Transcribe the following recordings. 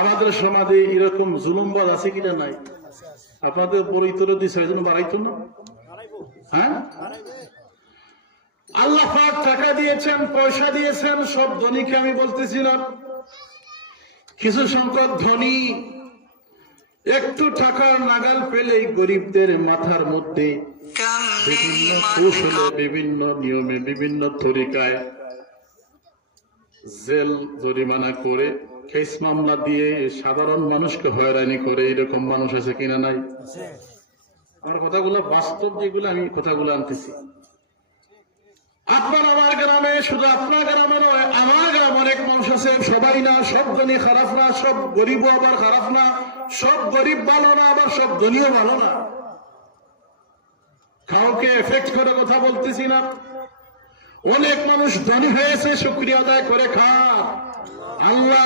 আমাদের সমাজে এরকম জুলুমবাজ আছে কিনা নাই? আপনাদের পরিতরে দিচ্ছে এই জন্য বাড়াইতো না? হ্যাঁ, আল্লাহ পাক টাকা দিয়েছেন, পয়সা দিয়েছেন, সব ধনীকে আমি বলতেছি না। কিছু সংখ্যক ধনী একটু টাকার নাগাল পেলেই গরিবদের মাথার মধ্যে বিভিন্ন কৌশলে, বিভিন্ন নিয়মে, বিভিন্ন তরিকায় জেল জরিমানা করে, কেস মামলা দিয়ে সাধারণ মানুষকে হয়রানি করে। এরকম মানুষ আছে কিনা নাই? আমার কথাগুলো বাস্তব, যেগুলো আমি কথাগুলো আনতেছি। আপনার আমার গ্রামে, শুধু আপনার গ্রামে নয়, আমার গ্রামে অনেক মানুষ আছে। সবাই না, সব ধনী খারাপ না, সব গরিব আবার খারাপ না, সব গরিব ভালো না, আবার সব ধনীও ভালো না। কাউকে এফেক্ট করে কথা বলতেছি না। অনেক মানুষ ধনী হয়েছে, শুকরিয়া আদায় করে খান আল্লাহ।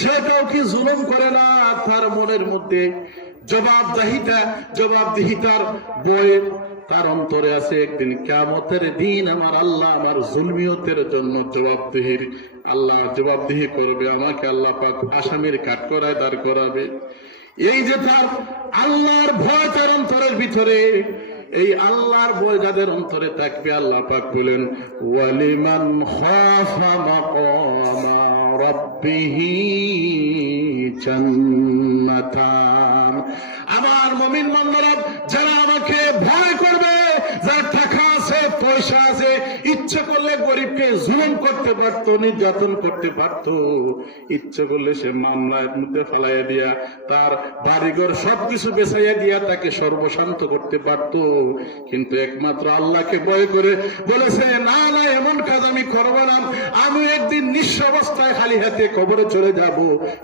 সে কাউকে জুলুম করে না। তার মনের মধ্যে জবাবদিহিতার বই তার অন্তরে আছে। একদিন কিয়ামতের দিন আমার আল্লাহ আমার জুলমিয়তের জন্য জবাবদিহি করবে। আমাকে আল্লাহ পাক আসামির কাঠগড়ায় দাঁড় করাবে। এই যে তার আল্লাহর ভয় তার অন্তরের ভিতরে, এই আল্লাহর ভয় যাদের অন্তরে থাকবে, আল্লাহ পাক বলেন ওয়ালিমান খাফা মাকামা রাব্বিহি জান্নাতান। আমার মুমিন বান্দারা, যারা আমাকে ভয় করবে, যার টাকা আছে, পয়সা আছে, ইচ্ছে করলে গরিবকে জুলুম করতে পারত, নির্যাতন করতে পারত, ইচ্ছে করলে সে মামলার মধ্যে ফালাইয়া দিয়া, তার বাড়িঘর সবকিছু বেচাইয়া দিয়া তাকে সর্বশান্ত করতে পারত। কিন্তু একমাত্র আল্লাহকে ভয় করে বলেছে, না না, এমন কাজ আমি করব না। আমি একদিন নিঃস্ব অবস্থায় খালি হাতে কবরে চলে যাব,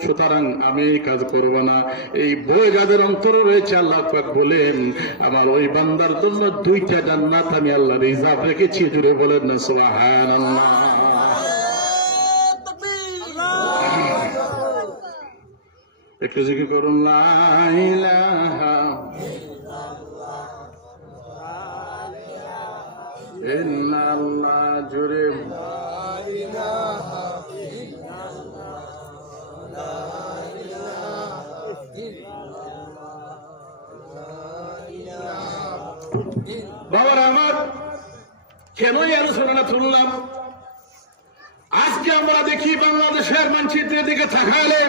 সুতরাং আমি এই কাজ করব না। এই ভয় যাদের অন্তরে রয়েছে, আল্লাহ পাক বলেন আমার ওই বান্দার জন্য 2টা জান্নাত আমি আল্লাহ রিজার্ভ রেখেছি। জুড়ে বলেন না সুবহানাল্লাহ। একটু জিকির করুন, লা ইলাহা ইল্লাল্লাহ। জুড়ে বাবার আমার কেন এই আলোচনাটা শুনলাম? আজকে আমরা দেখি বাংলাদেশের মানচিত্রের দিকে তাকালে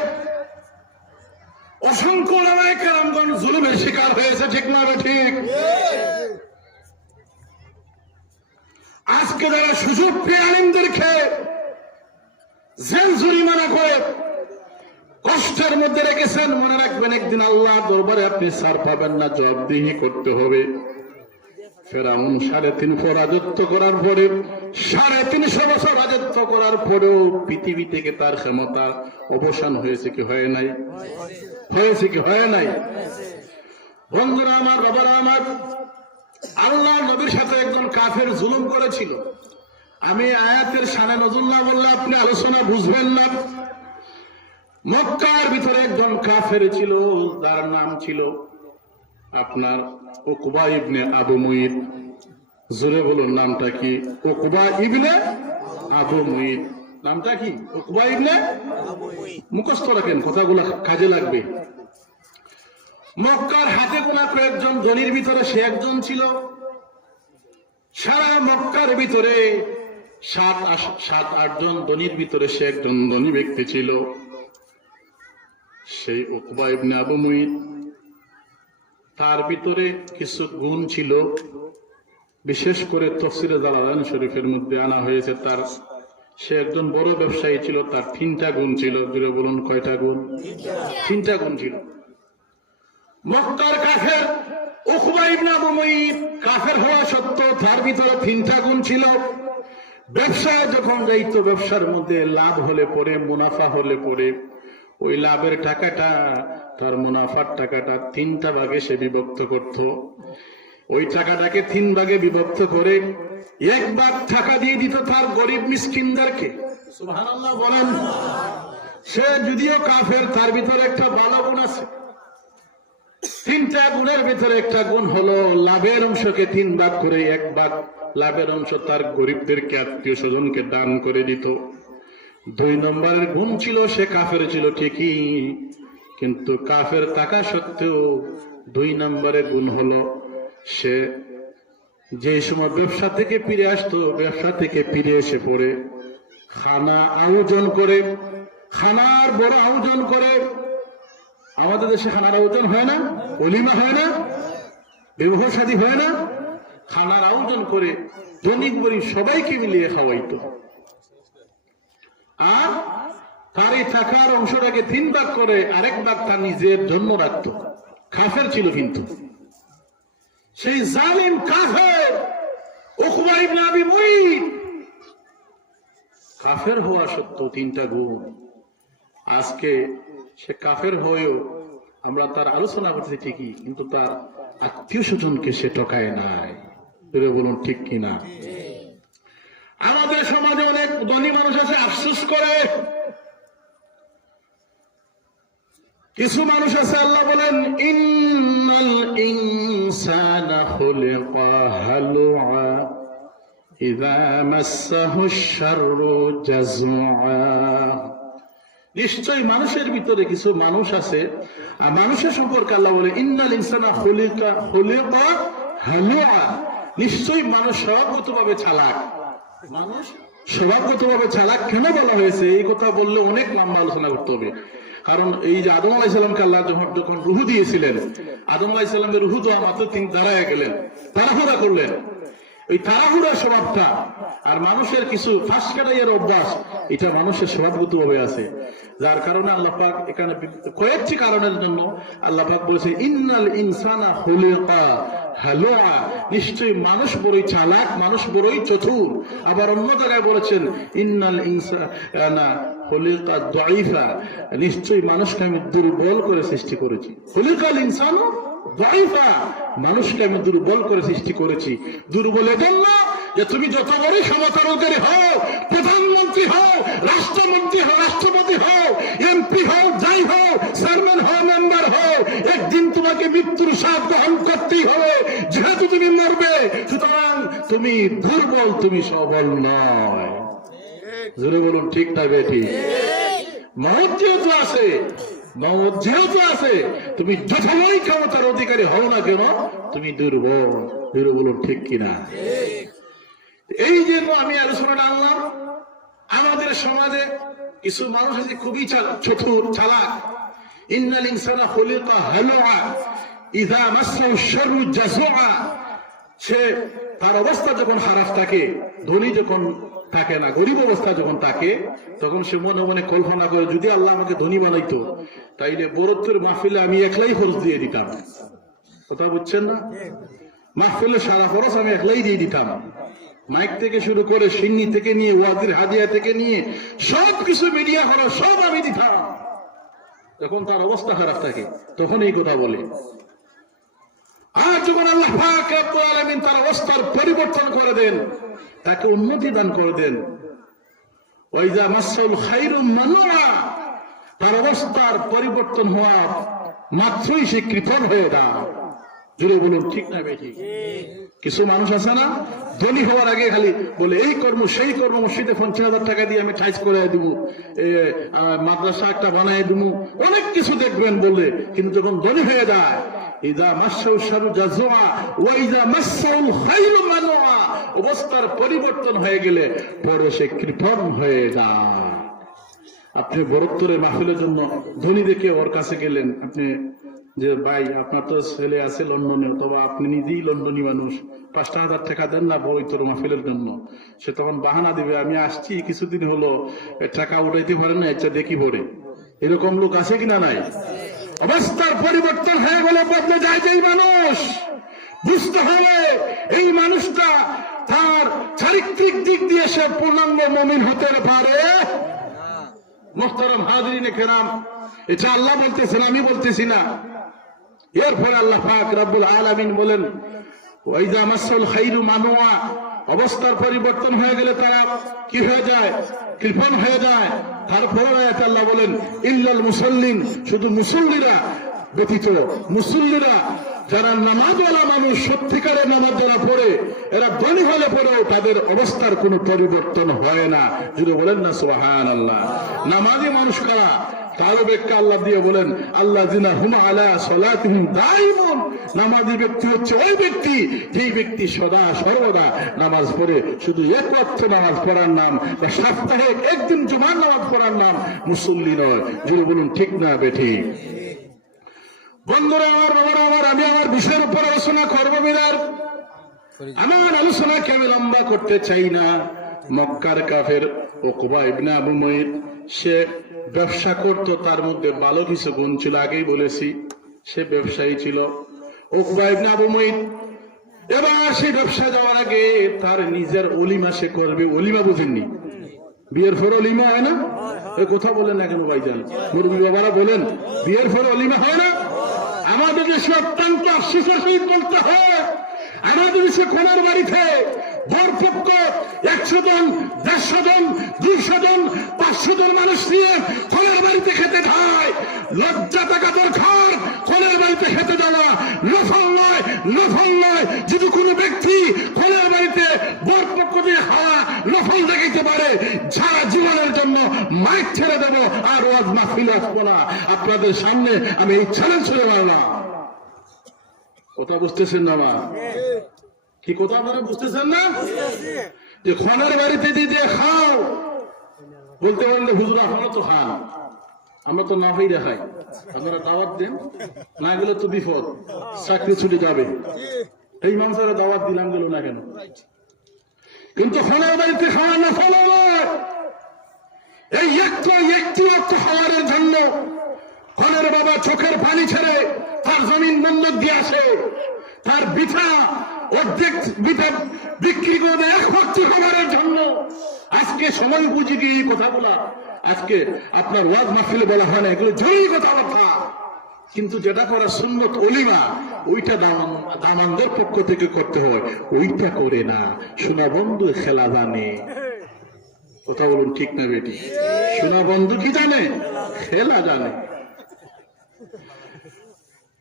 অসংখ্য ওলামায়ে কেরামগণ জুলুমের শিকার হয়েছে, ঠিক না ঠিক? আজকে যারা সুযোগ পেয়ে আলেমদেরকে জেল জরিমানা করে কষ্টের মধ্যে রেখেছেন, মনে রাখবেন একদিন আল্লাহ দরবারে আপনি ছাড় পাবেন না, জবাবদিহি করতে হবে। ফেরাউন 3.5 রাজত্ব করার পরে, 350 বছর রাজত্ব করার পরেও পৃথিবী থেকে তার ক্ষমতা অবসান হয়েছে কি হয় নাই? হয়েছে কি হয় নাই? বন্ধুরা আমার, বাবারা আমার, আল্লাহ নবীর সাথে একজন কাফের জুলুম করেছিল। আমি আয়াতের শানে নজর না বললে আপনি আলোচনা বুঝবেন না। মক্কার ভিতরে একজন কাফের ছিল, যার নাম ছিল আপনার উকবা ইবনে আবু মুইত। জোরে বলুন, নামটা কি? উকবা ইবনে আবু মুইত। নামটা কি? উকবা ইবনে। মুখস্থ রাখেন, কথাগুলো কাজে লাগবে। মক্কার হাতে গোনা কয়েকজন ধনীর ভিতরে সে একজন ছিল। সারা মক্কার ভিতরে 7-8 জন ধনীর ভিতরে সে একজন ধনী ব্যক্তি ছিল। সেই উকবা ইবনে আবু মুইত, তার ভিতরে কিছু গুণ ছিল, বিশেষ করে তাফসীরে জালালাইন শরীফের মধ্যে আনা হয়েছে। সে একজন বড় ব্যবসায়ী ছিল, তার 3টা গুণ ছিল। জুড়ে বলুন, কয়টা গুণ? 3টা গুণ ছিল। মক্কার কাফের উকবা ইবনে আবু মুইত কাফের হওয়া সত্ত্বেও তার ভিতরে 3টা গুণ ছিল। ব্যবসায় যখন যাইতো, ব্যবসার মধ্যে লাভ হলে পরে, মুনাফা হলে পরে, ওই লাভের টাকাটা, তার মুনাফার টাকাটা 3টা ভাগে সে বিভক্ত করত। ওই টাকাটাকে 3 ভাগে বিভক্ত করে 1 ভাগ টাকা দিয়ে দিত তার গরিব মিসকিনদেরকে। সুবহানাল্লাহ বলেন। সে যদিও কাফের, তার ভিতরে একটা ভালো গুণ আছে। 3টা গুণের ভিতরে একটা গুণ হলো লাভের অংশকে 3 ভাগ করে 1 ভাগ লাভের অংশ তার গরিবদেরকে, আত্মীয় স্বজনকে দান করে দিত। 2 নম্বরের গুণ ছিল সে কাফের ছিল ঠিকই, কিন্তু কাফের থাকা সত্ত্বেও 2 নম্বরের গুণ হলো সে যে সময় ব্যবসা থেকে ফিরে আসতো, ব্যবসা থেকে ফিরে এসে পড়ে খানা আয়োজন করে, খানার বড় আয়োজন করে। আমাদের দেশে খানার আয়োজন হয় না, অলিমা হয় না, বিবাহ শাদী হয় না, খানার আয়োজন করে ধনিক গরিব সবাইকে মিলিয়ে খাওয়াইতো। আর তার এই টাকার অংশটাকে 3 ভাগ করে আরেক ভাগ তার নিজের জন্য রাখত। কাফের ছিল কিন্তু সেই জালিম কাফের উকবা ইবনে আবি মুঈত, কাফের হওয়া সত্ত্বেও 3টা গুণ। আজকে সে কাফের হয়েও আমরা তার আলোচনা করতেছি ঠিকই, কিন্তু তার আত্মীয় স্বজনকে সে ঠকায় নাই। বলুন ঠিক কিনা? আমাদের সমাজে অনেক ধনী মানুষ আছে, আফসোস করে। কিছু মানুষ আছে, আল্লাহ বলেন ইন্নাল ইনসানা খুলিকা হালুআ ইযা মাসসাহুশ শাররু জাযুআ। নিশ্চয়ই মানুষের ভিতরে কিছু মানুষ আছে, আর মানুষের সম্পর্কে আল্লাহ বলে ইন্নাল ইনসানা খুলিকা হালুআ, নিশ্চয়ই মানুষ স্বভাবগতভাবে চালাক। মানুষ স্বভাবগতভাবে চালাক কেন বলা হয়েছে? এই কথা বললে অনেক লম্বা আলোচনা করতে হবে। কারণ এই যে আদম আলাইহিস সালামকে আল্লাহ যখন রুহু দিয়েছিলেন, আদম আলাইহিস সালামের রুহু দেওয়া মাত্র তিনি দাঁড়ায় গেলেন, তাড়াহুড়া করলেন। এই তাড়াহুড়া স্বভাবটা আর মানুষের কিছু ফাঁস কাটাইয়ের অভ্যাস, এটা মানুষের স্বভাবগত ভাবে আছে। যার কারণে আল্লাহ পাক এখানে কয়েকটি কারণের জন্য আল্লাহ পাক বলেছে ইন্নাল ইনসানা খুলিকা হালুআ, নিশ্চয়ই মানুষ বড়ই চালাক, মানুষ বড়ই চতুর। আবার অন্য জায়গায় বলেছেন ইন্নাল ইনসানা খুলিকা দাঈফা, নিশ্চয়ই মানুষকে আমি দুর্বল করে সৃষ্টি করেছি। খুলিকাল ইনসানু দাঈফা, মানুষকে আমি দুর্বল করে সৃষ্টি করেছি। দুর্বল এজন্য যে তুমি যত বড় ক্ষমতার অধিকারী হও, প্রধানমন্ত্রী হও, রাষ্ট্রমন্ত্রী হও, রাষ্ট্রপতি হও, এমপি হও, যাই হও, চেয়ারম্যান হও, মেম্বার হও, একদিন তোমাকে মৃত্যুর স্বাদ গ্রহণ করতেই হবে। যেহেতু তুমি মরবে, সুতরাং তুমি দুর্বল, তুমি সবল নয়। জোরে বলুন ঠিক না বেটি? মওত যেহেতু আছে, মওত যেহেতু আছে, তুমি যতই ক্ষমতার অধিকারী হও না কেন, তুমি দুর্বল। জোরে বলুন ঠিক কিনা? এই জন্য আমি আলোচনাটা আনলাম। আমাদের সমাজে কিছু মানুষ আছে খুবই চতুর, চালাক। ইন্নাল ইনসানা খুলিকা হালুআ ইযা মাসসাহু শাররু জাযুআ, সে তার অবস্থা যখন খারাপ থাকে, ধনী যখন থাকে না, গরিব অবস্থা যখন থাকে, তখন সে মনে মনে কল্পনা করে যদি আল্লাহ আমাকে ধনী বানাইতো, তাইলে বরত্বের মাহফিলে আমি একলাই খরচ দিয়ে দিতাম। কথা বুঝছেন না? মাহফিলে সারা খরচ আমি একলাই দিয়ে দিতাম। মাইক থেকে শুরু করে সিন্নি থেকে নিয়ে ওয়াজির হাদিয়া থেকে নিয়ে সবকিছু মিডিয়া খরচ সব আমি দিতাম। যখন তার অবস্থা খারাপ থাকে তখন এই কথা বলে। আর যখন আল্লাহ পাক রব্বুল আলামিন তার অবস্থার পরিবর্তন করে দেন, তাকে উন্নতি দান করে দেন, ওয়াইজা মাসসাল খায়রু মানুআ, তার অবস্থার পরিবর্তন হওয়া মাত্রই সে কৃপণ হয়ে যায়। জুড়ে বলুন ঠিক না বেটি? কিছু মানুষ আছে না, ধনী হওয়ার আগে খালি বলে এই কর্ম সেই কর্ম, মসজিদে 50,000 টাকা দিয়ে আমি টাইজ করে দিব, মাদ্রাসা একটা বানাই দিব, অনেক কিছু দেখবেন বলে, কিন্তু যখন ধনী হয়ে যায়, ইযা মাসসাহু শাররু জাযুআ ওয়া ইযা মাসসাহুল খায়রু মানুআ, অবস্থার পরিবর্তন হয়ে গেলে পরে সে কৃপণ হয়ে যায়। আপনি বরত্তরের মাহফিলের জন্য ধনী দেখে ওর কাছে গেলেন, আপনি যে ভাই আপনার তো ছেলে আছে লন্ডনে, অথবা আপনি নিজেই লন্ডনী মানুষ, 5,000 টাকা দেন না বরত্তর মাহফিলের জন্য। সে তখন বাহানা দিবে আমি আসছি কিছুদিন হলো, টাকা উঠাইতে পারেন না, এটা দেখি পড়ে। এরকম লোক আছে কিনা? নাই। অবস্থার পরিবর্তন হয়ে গেলে বদলে যায় যেই মানুষ, বুঝতে হবে এই মানুষটা তার চারিত্রিক দিক দিয়ে সে পূর্ণাঙ্গ মুমিন হতে পারে। মুহতারাম হাজিরিনে কেরাম, এটা আল্লাহ বলতেছেন, আমি বলতেছি না। এরপরে আল্লাহ পাক রব্বুল আলামিন বলেন ওয়াইজা মাসসাল খায়রু মানুআ, অবস্থার পরিবর্তন হয়ে গেলে তারা কি হয়ে যায়? কৃপণ হয়ে যায়। তারপরে আয়াতে আল্লাহ বলেন ইল্লাল মুসাল্লিন, শুধু মুসল্লিরা ব্যতীত, মুসল্লিরা যারা নামাজওয়ালা মানুষ, সত্যিকারের নামাজ যারা পড়ে, এরা ধনী হলে পড়েও তাদের অবস্থার কোনো পরিবর্তন হয় না। যদি বলেন না সুবহানাল্লাহ। নামাজি মানুষ কারা, তারও ব্যাখ্যা আল্লাহ দিয়ে বলেন, আল্লাযিনা হুম আলা সালাতিহিম দাইমুন। নামাজি ব্যক্তি হচ্ছে ওই ব্যক্তি, যেই ব্যক্তি সদা সর্বদা নামাজ পড়ে। শুধু এক ওয়াক্ত নামাজ পড়ার নাম বা সপ্তাহে একদিন জুমার নামাজ পড়ার নাম মুসল্লি নয়। যদি বলুন ঠিক না বেঠিক? বন্ধুরা আমার, বাবারা আমার, আমি আমার বিষয়ের উপর আলোচনা করবো বিদার। আমার আলোচনাকে আমি লম্বা করতে চাই না। মক্কার কাফের উকবা ইবনে আবু মুয়িত, সে ব্যবসা করত, তার মধ্যে ভালো কিছু গুণ ছিল, আগেই বলেছি সে ব্যবসায়ী ছিল উকবা ইবনে আবু মুয়িত। এবার সেই ব্যবসা যাওয়ার আগে তার নিজের অলিমা সে করবে। অলিমা বুঝেননি? বিয়ের পর অলিমা হয় না? এ কথা বলেন না কেন ভাইজান? মুরব্বী বাবারা বলেন, বিয়ের পর অলিমা হয় না? আমাদের দেশে অত্যন্ত আফসোসের সহিত বলতে হয়, আমাদের দেশে কোনার বাড়িতে বরপক্ষ 100 জন, 150 জন, 200 জন, 500 জন মানুষ নিয়ে কোনার বাড়িতে খেতে খায়। লজ্জা থাকা দরকার। কোনার বাড়িতে খেতে যাওয়া নফল নয়, নফল নয়। যদি কোনো ব্যক্তি কোনার বাড়িতে বরপক্ষ দিয়ে খাওয়া নফল দেখাইতে পারে, সারা জীবনের জন্য মাইক ছেড়ে দেব, আর ওয়াজ মাহফিলে আসবো না। আপনাদের সামনে আমি এই চ্যালেঞ্জ ছেড়ে মারলাম। কথা বুঝতেছেন না? মা কি কথা আপনারা বুঝতেছেন না? যে খনের বাড়িতে দিয়ে খাও, বলতে পারলে হুজুর আপনারা তো খান, আমরা তো না পেয়ে দেখাই, আপনারা দাওয়াত দেন, না গেলে তো বিপদ, চাকরি ছুটে যাবে। এই মানুষেরা দাওয়াত দিলাম, গেল না কেন? কিন্তু খনের বাড়িতে খাওয়া না ফলো নয়। এই একটি অর্থ খাওয়ারের জন্য খনের বাবা চোখের পানি ছেড়ে তার জমিন বন্ধক দিয়ে আসে, তার বিঠা অর্ধেক বিঠা বিক্রি করে দেয় এক ভক্তি খাবারের জন্য। আজকে সময় বুঝে গিয়ে এই কথা বলা, আজকে আপনার ওয়াজ মাহফিলে বলা হয় না, এগুলো জরুরি কথাবার্তা। কিন্তু যেটা করার সুন্নত অলিমা, ওইটা দামানদের পক্ষ থেকে করতে হয়, ওইটা করে না। শোনা বন্ধু খেলা জানে। কথা বলুন ঠিক না বেটি? শোনা বন্ধু কি জানে? খেলা জানে।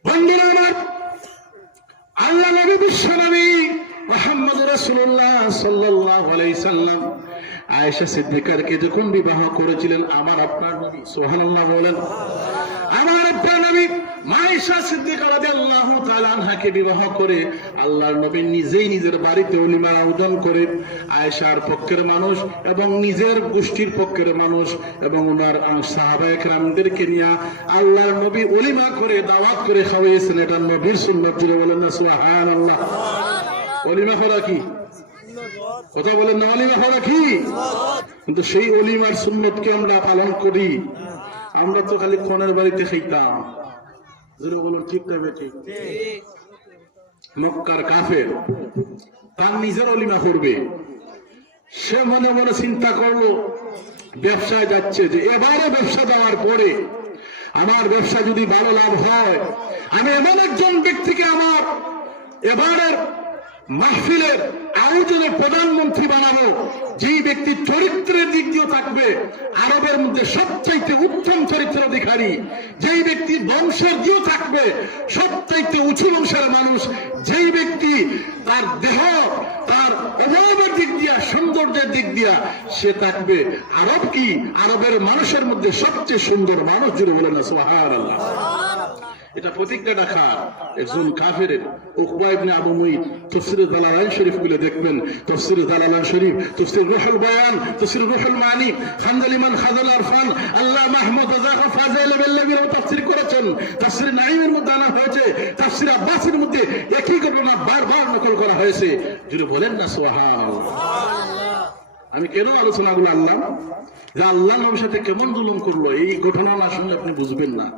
বন্ধুরা আমার, আল্লাহ নবী, বিশ্ব নবী মুহাম্মদ রাসূলুল্লাহ সাল্লাল্লাহু আলাইহি সাল্লাম আয়েশা সিদ্দিকারকে যখন বিবাহ করেছিলেন, আমার আপনার নবী, সুবহানাল্লাহ বলেন, আমার আপনার নবী আয়েশা সিদ্দিকা রাদিয়াল্লাহু তাআলা আনহাকে বিবাহ করে আল্লাহর নবী নিজেই নিজের বাড়িতে ওলিমার আয়োজন করে আয়েশার পক্ষের মানুষ এবং নিজের গোষ্ঠীর পক্ষের মানুষ এবং ওনার সাহাবায়ে কেরামদেরকে নিয়ে আল্লাহর নবী ওলিমা করে দাওয়াত করে খাওয়াইয়েছেন। এটা নবীর সুন্নাত। জুড়ে বলেন না সুবহানাল্লাহ। ওলিমা করা কি? কথা বলেন না, ওলিমা করা কি? কিন্তু সেই ওলিমার সুন্নতকে আমরা পালন করি? আমরা তো খালি খনের বাড়িতে খাইতাম। বলুন ঠিক না বেটি? মক্কার কাফের তার নিজের অলিমা করবে, সে মনে মনে চিন্তা করলো ব্যবসায় যাচ্ছে, যে এবারে ব্যবসা যাওয়ার পরে আমার ব্যবসা যদি ভালো লাভ হয়, আমি এমন একজন ব্যক্তিকে আমার এবারের মাহফিলের আয়োজনে প্রধানমন্ত্রী বানাবো, যেই ব্যক্তি চরিত্রের দিক দিয়েও থাকবে আরবের মধ্যে সবচাইতে উত্তম চরিত্রের অধিকারী, যেই ব্যক্তি বংশের দিয়েও থাকবে সবচাইতে উঁচু বংশের মানুষ, যেই ব্যক্তি তার দেহ তার অভাবের দিক দিয়া সৌন্দর্যের দিক দিয়া সে থাকবে আরব কি আরবের মানুষের মধ্যে সবচেয়ে সুন্দর মানুষ। জুড়ে বলেন না সুবহানাল্লাহ। এটা প্রতিজ্ঞাটা কার? একজন কাফের। উকবা ইবনে আবু মুয়িত তাফসীরে জালালাইন শরীফ গুলো দেখবেন, তাফসীরে জালালাইন শরীফ, তাফসীর রুহুল বায়ান, তাফসীর রুহুল মানি, খানজালিমান খাজাল আরফান, আল্লাহ মাহমুদ রাজা ফাজিল বিল্লাহির তাফসীর করেছেন। তাফসীর নাঈমের মধ্যে আনা হয়েছে, তাফসীর আব্বাসের মধ্যে একই ঘটনা বারবার নকল করা হয়েছে। যদি বলেন না সুবহানাল্লাহ। আমি কেন আলোচনাগুলো আনলাম? যে আল্লাহ নবীর সাথে কেমন জুলুম করলো, এই ঘটনা না শুনলে আপনি বুঝবেন না।